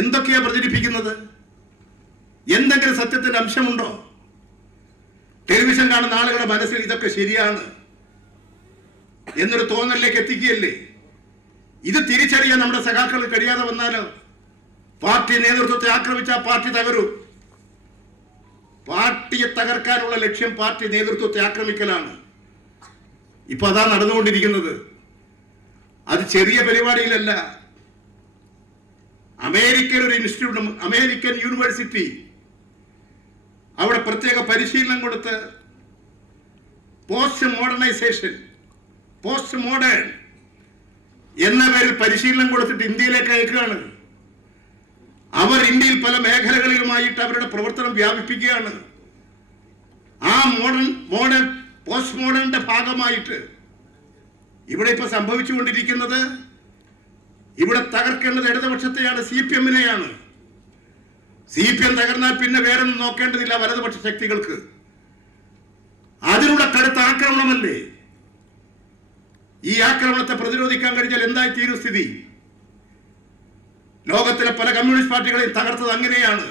എന്തൊക്കെയാ പ്രചരിപ്പിക്കുന്നത്? എന്തെങ്കിലും സത്യത്തിന്റെ അംശമുണ്ടോ? ടെലിവിഷൻ കാണുന്ന ആളുകളുടെ മനസ്സിൽ ഇതൊക്കെ ശരിയാണ് എന്നൊരു തോന്നലിലേക്ക് എത്തിക്കുകയല്ലേ? ഇത് തിരിച്ചറിയാൻ നമ്മുടെ സഖാക്കൾ കഴിയാതെ വന്നാലോ? പാർട്ടി നേതൃത്വത്തെ ആക്രമിച്ചാൽ പാർട്ടി തകരും. പാർട്ടിയെ തകർക്കാനുള്ള ലക്ഷ്യം പാർട്ടി നേതൃത്വത്തെ ആക്രമിക്കലാണ്. ഇപ്പൊ അതാ നടന്നുകൊണ്ടിരിക്കുന്നത്. അത് ചെറിയ പരിപാടിയിലല്ല. അമേരിക്കൻ ഒരു ഇൻസ്റ്റിറ്റ്യൂട്ട്, അമേരിക്കൻ യൂണിവേഴ്സിറ്റി, അവിടെ പ്രത്യേക പരിശീലനം കൊടുത്ത് പോസ്റ്റ് മോഡേണൈസേഷൻ, പോസ്റ്റ് മോഡേൺ എന്ന പേരിൽ പരിശീലനം കൊടുത്തിട്ട് ഇന്ത്യയിലേക്ക് അയക്കുകയാണ്. അവർ ഇന്ത്യയിൽ പല മേഖലകളിലുമായിട്ട് അവരുടെ പ്രവർത്തനം വ്യാപിപ്പിക്കുകയാണ്. ആ പോസ്റ്റ് മോഡേണിന്റെ ഭാഗമായിട്ട് ഇവിടെ ഇപ്പൊ സംഭവിച്ചുകൊണ്ടിരിക്കുന്നത്, ഇവിടെ തകർക്കേണ്ടത് ഇടതുപക്ഷത്തെയാണ്, CPM-നെയാണ്. CPM തകർന്നാൽ പിന്നെ വേറൊന്നും നോക്കേണ്ടതില്ല വലതുപക്ഷ ശക്തികൾക്ക്. അതിനുള്ള കടുത്ത ആക്രമണമല്ലേ? ഈ ആക്രമണത്തെ പ്രതിരോധിക്കാൻ കഴിഞ്ഞാൽ എന്തായി തീരും സ്ഥിതി? ലോകത്തിലെ പല കമ്മ്യൂണിസ്റ്റ് പാർട്ടികളെയും തകർത്തത് അങ്ങനെയാണ്.